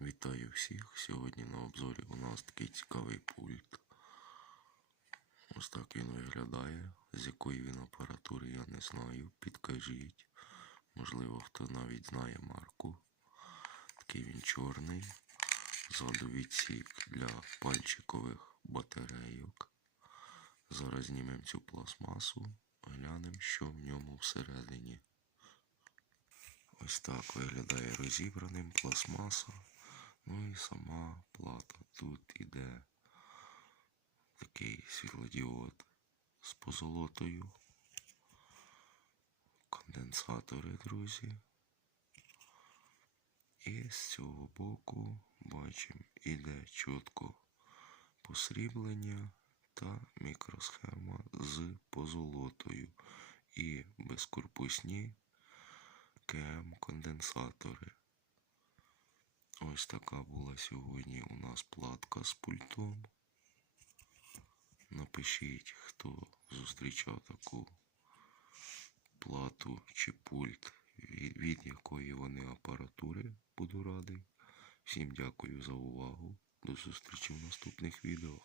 Вітаю всіх! Сьогодні на обзорі у нас такий цікавий пульт. Ось так він виглядає. З якої він апаратури я не знаю. Підкажіть. Можливо, хто навіть знає марку. Такий він чорний. Ззаду відсік для пальчикових батарейок. Зараз знімемо цю пластмасу, глянемо, що в ньому всередині. Ось так виглядає розібраним пластмаса. Ну і сама плата. Тут іде такий світлодіод з позолотою. Конденсатори, друзі. І з цього боку бачимо, іде чітко посріблення та мікросхема з позолотою і безкорпусні КМ конденсатори. Ось така була сьогодні у нас платка з пультом. Напишіть, хто зустрічав таку плату чи пульт, від, якої вони апаратури. Буду радий. Всім дякую за увагу. До зустрічі в наступних відео.